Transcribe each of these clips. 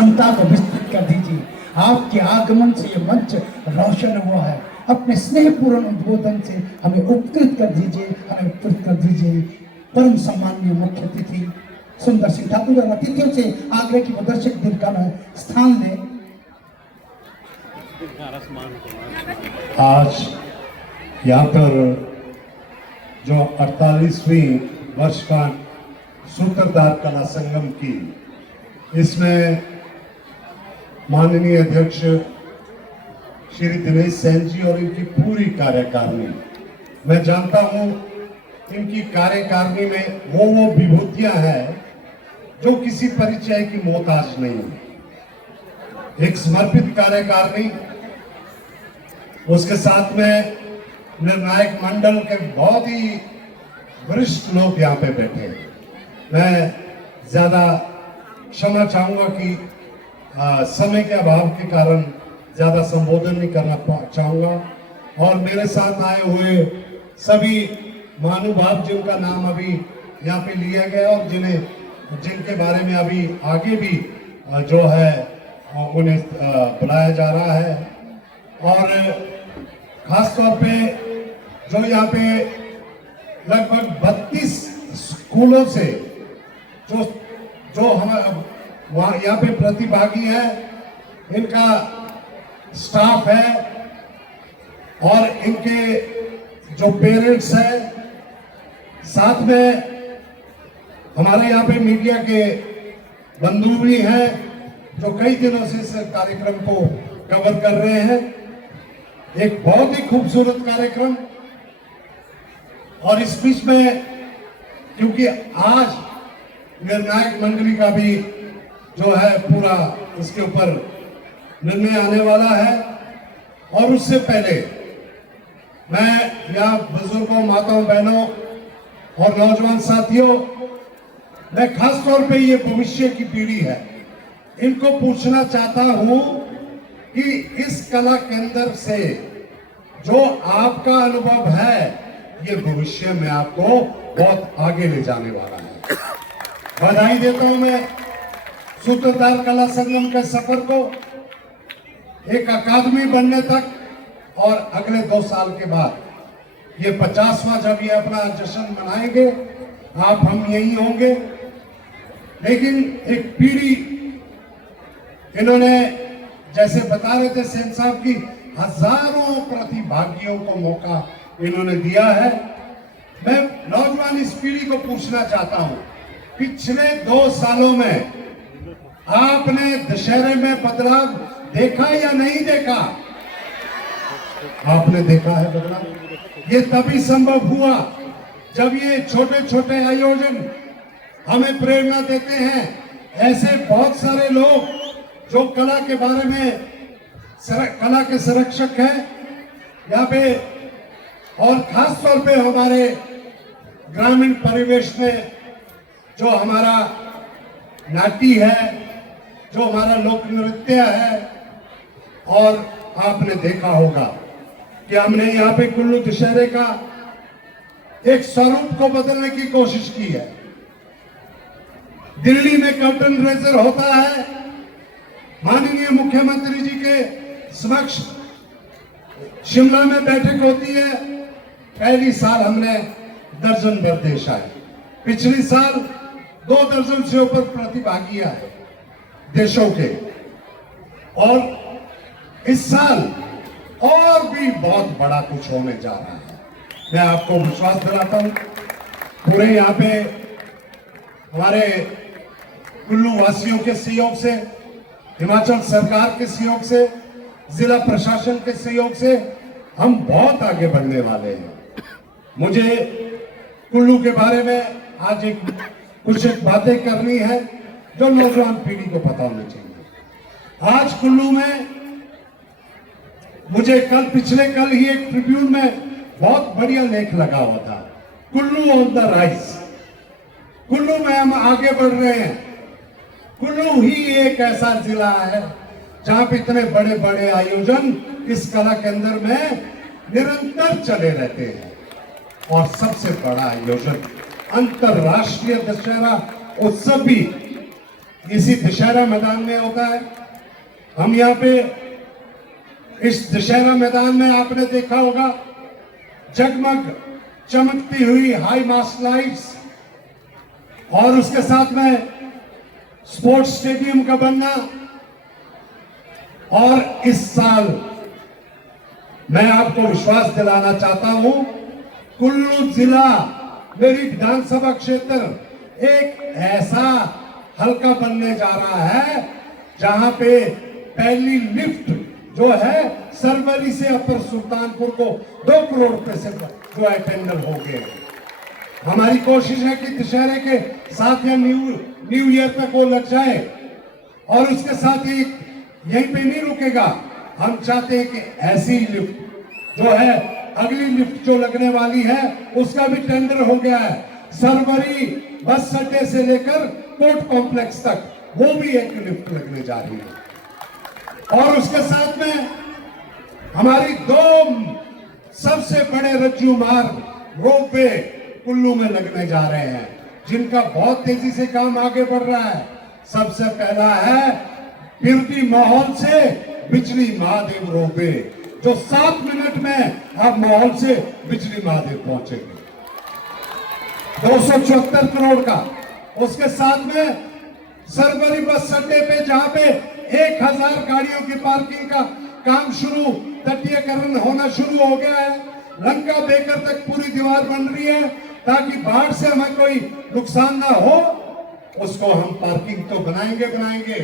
क्षमता को विस्तृत कर दीजिए। आपके आगमन से ये मंच रोशन हुआ है। अपने स्नेहपूर्ण उद्बोधन से हमें उपकृत कर दीजिए, हमें उपकृत कर दीजिए। परम सम्माननीय मुख्य अतिथि सुंदर सिंह ठाकुर और अतिथियों से आग्रह की दर्शक दीर्घा में स्थान लें। आज यहाँ पर जो 48वीं वर्षगांठ सूत्रधार कला संगम की, इसमें माननीय अध्यक्ष श्री दिनेश सेन जी और इनकी पूरी कार्यकारिणी, मैं जानता हूँ इनकी कार्यकारिणी में वो विभूतियां हैं जो किसी परिचय की मोहताज नहीं है। एक समर्पित कार्यकारिणी, उसके साथ में निर्णायक मंडल के बहुत ही वरिष्ठ लोग यहाँ पे बैठे हैं। मैं ज्यादा क्षमा चाहूंगा कि समय के अभाव के कारण ज्यादा संबोधन नहीं करना चाहूंगा। और मेरे साथ आए हुए सभी महानुभाव जिनका नाम अभी यहाँ पे लिया गया और जिनके बारे में अभी आगे भी जो है उन्हें बुलाया जा रहा है, और खास तौर पे जो यहाँ पे लगभग 32 स्कूलों से जो हम वहाँ यहाँ पे प्रतिभागी है, इनका स्टाफ है और इनके जो पेरेंट्स हैं, साथ में हमारे यहाँ पे मीडिया के बंधु भी हैं जो कई दिनों से इस कार्यक्रम को कवर कर रहे हैं। एक बहुत ही खूबसूरत कार्यक्रम, और इस बीच में क्योंकि आज निर्णायक मंडली का भी जो है पूरा इसके ऊपर निर्णय आने वाला है, और उससे पहले मैं यहाँ बुजुर्गों, माताओं, बहनों और नौजवान साथियों, मैं खास तौर पे ये भविष्य की पीढ़ी है, इनको पूछना चाहता हूं कि इस कला केंद्र से जो आपका अनुभव है, ये भविष्य में आपको बहुत आगे ले जाने वाला है। बधाई देता हूं मैं सूत्रधार कला संगम के सफर को एक अकादमी बनने तक, और अगले 2 साल के बाद ये 50वां जब ये अपना जश्न मनाएंगे, आप हम यही होंगे। लेकिन एक पीढ़ी, इन्होंने जैसे बता रहे थे सेन साहब की, हजारों प्रतिभागियों को मौका इन्होंने दिया है। मैं नौजवान इस पीढ़ी को पूछना चाहता हूं, पिछले 2 सालों में आपने दशहरे में बदलाव देखा या नहीं देखा? आपने देखा है बदलाव। ये तभी संभव हुआ जब ये छोटे छोटे आयोजन हमें प्रेरणा देते हैं। ऐसे बहुत सारे लोग जो कला के बारे में, कला के संरक्षक हैं यहाँ पे, और खास तौर पे हमारे ग्रामीण परिवेश में जो हमारा नाटी है, जो हमारा लोक नृत्य है, और आपने देखा होगा कि हमने यहाँ पे कुल्लू दशहरे का एक स्वरूप को बदलने की कोशिश की है। दिल्ली में कर्टन रेजर होता है, माननीय मुख्यमंत्री जी के समक्ष शिमला में बैठक होती है। पहली साल हमने दर्जन भर देश आए, पिछली साल 2 दर्जन से ऊपर प्रतिभागी आए देशों के, और इस साल और भी बहुत बड़ा कुछ होने जा रहा है। मैं आपको विश्वास दिलाता हूं, पूरे यहाँ पे हमारे कुल्लू वासियों के सहयोग से, हिमाचल सरकार के सहयोग से, जिला प्रशासन के सहयोग से हम बहुत आगे बढ़ने वाले हैं। मुझे कुल्लू के बारे में आज कुछ बातें करनी है जो नौजवान पीढ़ी को पता होनी चाहिए। आज कुल्लू में मुझे पिछले कल ही एक ट्रिब्यून में बहुत बढ़िया लेख लगा हुआ था, Kullu on the rise. Kullu में हम आगे बढ़ रहे हैं। कुल्लू ही एक ऐसा जिला है जहां पे इतने बड़े बड़े आयोजन इस कला केंद्र में निरंतर चले रहते हैं, और सबसे बड़ा आयोजन अंतरराष्ट्रीय दशहरा उत्सव भी इसी दशहरा मैदान में होता है। हम यहाँ पे इस दशहरा मैदान में आपने देखा होगा जगमग चमकती हुई हाई मास्ट लाइट्स और उसके साथ में स्पोर्ट्स स्टेडियम का बनना। और इस साल मैं आपको विश्वास दिलाना चाहता हूं, कुल्लू जिला मेरी विधानसभा क्षेत्र एक ऐसा हल्का बनने जा रहा है जहां पे पहली लिफ्ट जो है सरवरी से अपर सुल्तानपुर को 2 करोड़ रुपए से जो है टेंडर हो गए। हमारी कोशिश है कि दशहरे के साथ या न्यू ईयर तक वो लग जाए और उसके साथ ही यहीं पे नहीं रुकेगा। हम चाहते हैं कि ऐसी लिफ्ट जो है अगली लिफ्ट जो लगने वाली है उसका भी टेंडर हो गया है। सरवरी बस अड्डे से लेकर कोर्ट कॉम्प्लेक्स तक वो भी एक लिफ्ट लगने जा रही है। और उसके साथ में हमारी 2 सबसे बड़े रज्जू मार्ग रोपवे कुल्लू में लगने जा रहे हैं जिनका बहुत तेजी से काम आगे बढ़ रहा है। सबसे पहला है बिरती माहौल से बिजली महादेव रोपवे जो 7 मिनट में आप माहौल से बिजली महादेव पहुंचेंगे, 274 करोड़ का। उसके साथ में सरवरी बस अड्डे पे जहां पे 1000 गाड़ियों की पार्किंग का काम शुरू, तटीयकरण होना शुरू हो गया है। लंका बेकर तक पूरी दीवार बन रही है ताकि बाढ़ से हमें कोई नुकसान ना हो। उसको हम पार्किंग तो बनाएंगे,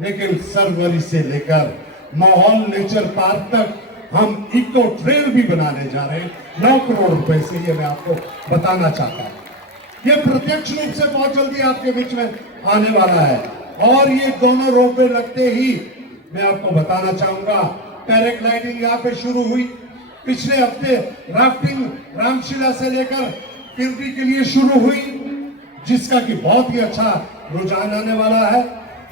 लेकिन सरवरी से लेकर माहौल नेचर पार्क तक हम इको ट्रेल भी बनाने जा रहे हैं 9 करोड़ रुपए से। ये मैं आपको बताना चाहता हूं। ये प्रत्यक्ष रूप से बहुत जल्दी आपके बीच में आने वाला है। और ये दोनों रोपवे लगते ही मैं आपको बताना चाहूंगा पैराग्लाइडिंग यहाँ पे शुरू हुई। पिछले हफ्ते राफ्टिंग रामशिला से लेकर किरती के लिए शुरू हुई जिसका कि बहुत ही अच्छा रुझान आने वाला है।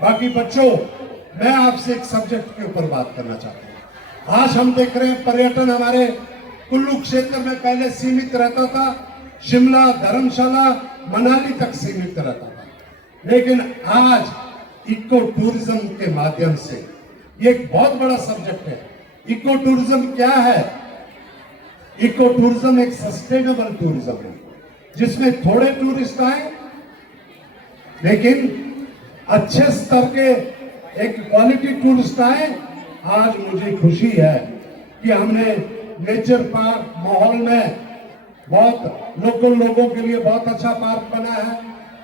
बाकी बच्चों, मैं आपसे एक सब्जेक्ट के ऊपर बात करना चाहता हूं। आज हम देख रहे हैं पर्यटन हमारे कुल्लू क्षेत्र में पहले सीमित रहता था, शिमला, धर्मशाला, मनाली तक सीमित रहता था, लेकिन आज इको टूरिज्म के माध्यम से ये एक बहुत बड़ा सब्जेक्ट है। इको टूरिज्म क्या है? इको टूरिज्म एक सस्टेनेबल टूरिज्म है जिसमें थोड़े टूरिस्ट आए लेकिन अच्छे स्तर के एक क्वालिटी टूरिस्ट आए। आज मुझे खुशी है कि हमने नेचर पार्क माहौल में बहुत लोकल लोगों के लिए बहुत अच्छा पार्क बना है।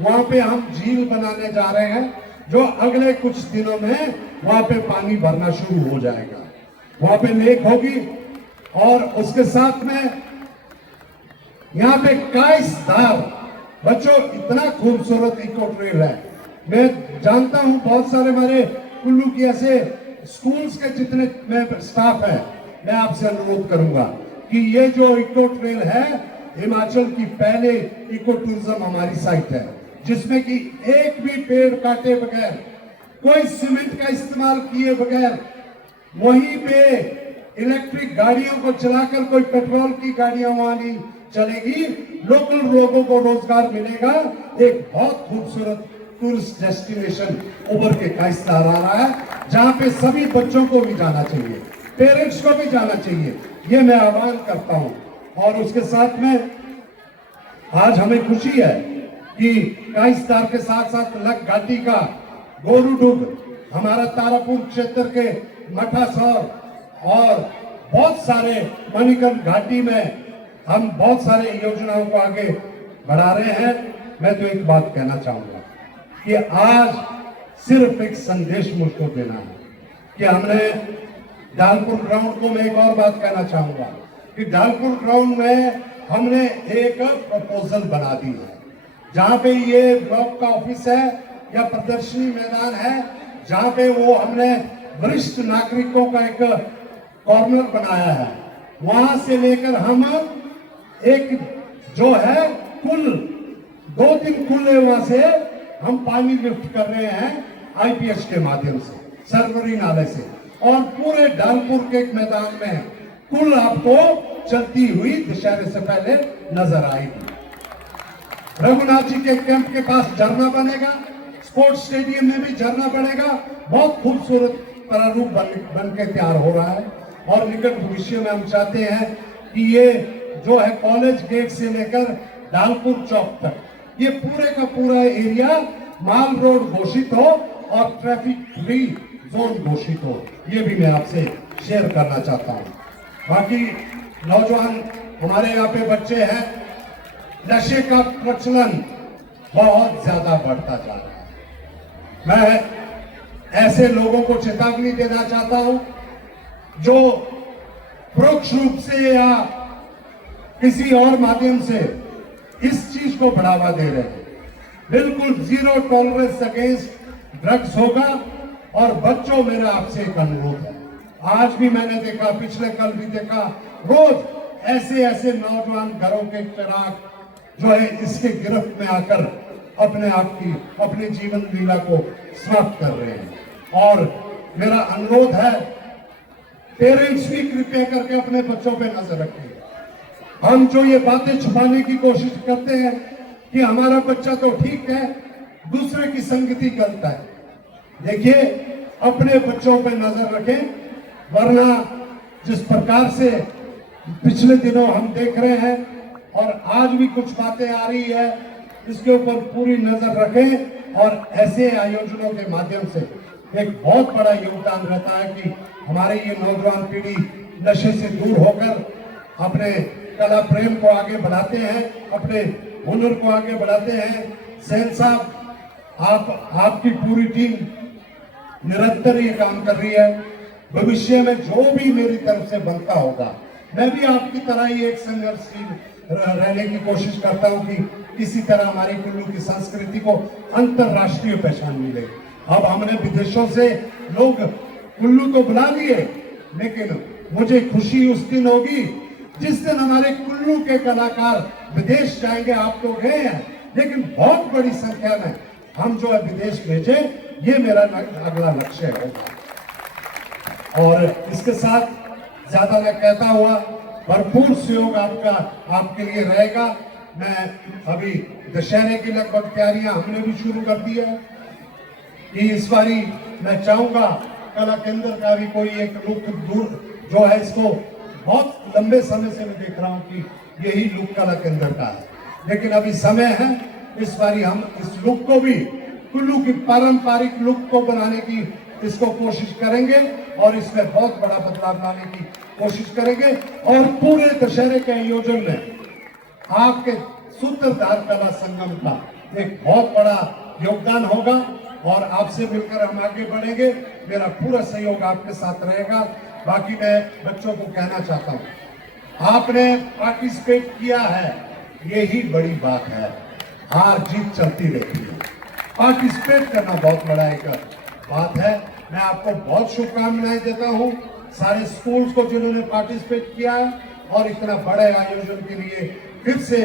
वहां पे हम झील बनाने जा रहे हैं जो अगले कुछ दिनों में वहां पे पानी भरना शुरू हो जाएगा। वहां पे लेक होगी और उसके साथ में यहाँ पे काइसदार बच्चों इतना खूबसूरत इको ट्रेल है। मैं जानता हूं बहुत सारे हमारे कुल्लू की ऐसे स्कूल्स के जितने में स्टाफ है, मैं आपसे अनुरोध करूंगा कि ये जो इको ट्रेल है हिमाचल की पहले इको टूरिज्म हमारी साइट है जिसमें कि एक भी पेड़ काटे बगैर, कोई सीमेंट का इस्तेमाल किए बगैर, वहीं पे इलेक्ट्रिक गाड़ियों को चलाकर, कोई पेट्रोल की गाड़ियां वहां नहीं चलेगी, लोकल लोगों को रोजगार मिलेगा। एक बहुत खूबसूरत टूरिस्ट डेस्टिनेशन उभर के काइसदार आ रहा है जहां पे सभी बच्चों को भी जाना चाहिए, पेरेंट्स को भी जाना चाहिए। ये मैं आह्वान करता हूं। और उसके साथ में आज हमें खुशी है कि काइसदार के साथ साथ लग घाटी का गोरुडुग, हमारा तारापुर क्षेत्र के मठासौर और बहुत सारे मणिकर्ण घाटी में हम बहुत सारे योजनाओं को आगे बढ़ा रहे हैं। मैं तो एक बात कहना चाहूंगा कि आज सिर्फ एक संदेश मुझको देना है कि हमने डालपुर ग्राउंड को, मैं एक और बात कहना चाहूंगा कि डालपुर ग्राउंड में हमने एक प्रपोजल बना दी है जहां पे ये ब्लॉक का ऑफिस है या प्रदर्शनी मैदान है जहां पे वो हमने वरिष्ठ नागरिकों का एक कॉर्नर बनाया है। वहां से लेकर हम एक जो है कुल 2-3 कुल्ले वहां से हम पानी लिफ्ट कर रहे हैं आईपीएच के माध्यम से, सरवरी नाले से, और पूरे डालपुर के एक मैदान में कुल आपको चलती हुई दशहरे से पहले नजर आएगी। रघुनाथ जी के कैंप के पास झरना बनेगा, स्पोर्ट्स स्टेडियम में भी झरना बनेगा, बहुत खूबसूरत प्रारूप बन के तैयार हो रहा है। और निकट भविष्य में हम चाहते हैं कि ये जो है कॉलेज गेट से लेकर डालपुर चौक तक ये पूरे का पूरा एरिया माल रोड घोषित हो और ट्रैफिक फ्री जोन घोषित हो, ये भी मैं आपसे शेयर करना चाहता हूं। बाकी नौजवान हमारे यहाँ पे बच्चे हैं, नशे का प्रचलन बहुत ज्यादा बढ़ता जा रहा है। मैं ऐसे लोगों को चेतावनी देना चाहता हूं जो परोक्ष रूप से या किसी और माध्यम से इस चीज को बढ़ावा दे रहे हैं। बिल्कुल जीरो टॉलरेंस अगेंस्ट ड्रग्स होगा। और बच्चों, मेरा आपसे एक अनुरोध है, आज भी मैंने देखा, पिछले कल भी देखा, रोज ऐसे ऐसे नौजवान घरों के चिराग जो है इसके गिरफ्त में आकर अपने आप की अपने जीवन लीला को समाप्त कर रहे हैं। और मेरा अनुरोध है, पेरेंट्स भी कृपया करके अपने बच्चों पे नजर रखें। हम जो ये बातें छुपाने की कोशिश करते हैं कि हमारा बच्चा तो ठीक है, दूसरे की संगति गलत है, देखिए अपने बच्चों पे नजर रखें, वरना जिस प्रकार से पिछले दिनों हम देख रहे हैं और आज भी कुछ बातें आ रही है, इसके ऊपर पूरी नजर रखें। और ऐसे आयोजनों के माध्यम से एक बहुत बड़ा योगदान रहता है कि हमारे ये नौजवान पीढ़ी नशे से दूर होकर अपने कला प्रेम को आगे बढ़ाते हैं, अपने हुनर को आगे बढ़ाते हैं। सेन साहब, आपकी पूरी टीम निरंतर ये काम कर रही है। भविष्य में जो भी मेरी तरफ से बनता होगा, मैं भी आपकी तरह ही एक संघर्षशील रहने की कोशिश करता हूं कि इसी तरह हमारी कुल्लू की संस्कृति को अंतरराष्ट्रीय पहचान मिले। अब हमने विदेशों से लोग कुल्लू तो बुला लिए, लेकिन मुझे खुशी उस दिन होगी जिस दिन हमारे कुल्लू के कलाकार विदेश जाएंगे। आप तो गए हैं, लेकिन बहुत बड़ी संख्या में हम जो है विदेश भेजे, ये मेरा अगला लक्ष्य होगा। और इसके साथ ज्यादा मैं कहता हुआ, भरपूर सहयोग आपके लिए रहेगा। मैं अभी दशहरे की लगभग तैयारियां हमने भी शुरू कर दी है कि इस बारी मैं चाहूंगा कला केंद्र का भी कोई एक लुक दूर जो है, इसको बहुत लंबे समय से मैं देख रहा हूं कि यही लुक कला केंद्र का है, लेकिन अभी समय है, इस बारी हम इस लुक को भी कुल्लू की पारंपरिक लुक को बनाने की इसको कोशिश करेंगे और इसमें बहुत बड़ा बदलाव लाने की कोशिश करेंगे। और पूरे दशहरे के आयोजन में आपके सूत्रधार कला संगम का एक बहुत बड़ा योगदान होगा और आपसे मिलकर हम आगे बढ़ेंगे। मेरा पूरा सहयोग आपके साथ रहेगा। बाकी मैं बच्चों को कहना चाहता हूँ, आपने पार्टिसिपेट किया है, यही बड़ी बात है। हार जीत चलती रहती है, पार्टिसिपेट करना बहुत बड़ा एक बात है। मैं आपको बहुत शुभकामनाएं देता हूँ, सारे स्कूल्स को जिन्होंने पार्टिसिपेट किया है और इतना बड़े आयोजन के लिए फिर से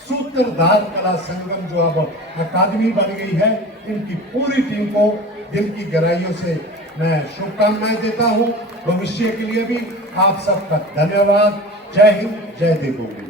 सूत्रधार कला संगम जो अब अकादमी बन गई है, इनकी पूरी टीम को दिल की गहराइयों से मैं शुभकामनाएं देता हूं। भविष्य के लिए भी आप सबका धन्यवाद। जय हिंद, जय देवभूमि।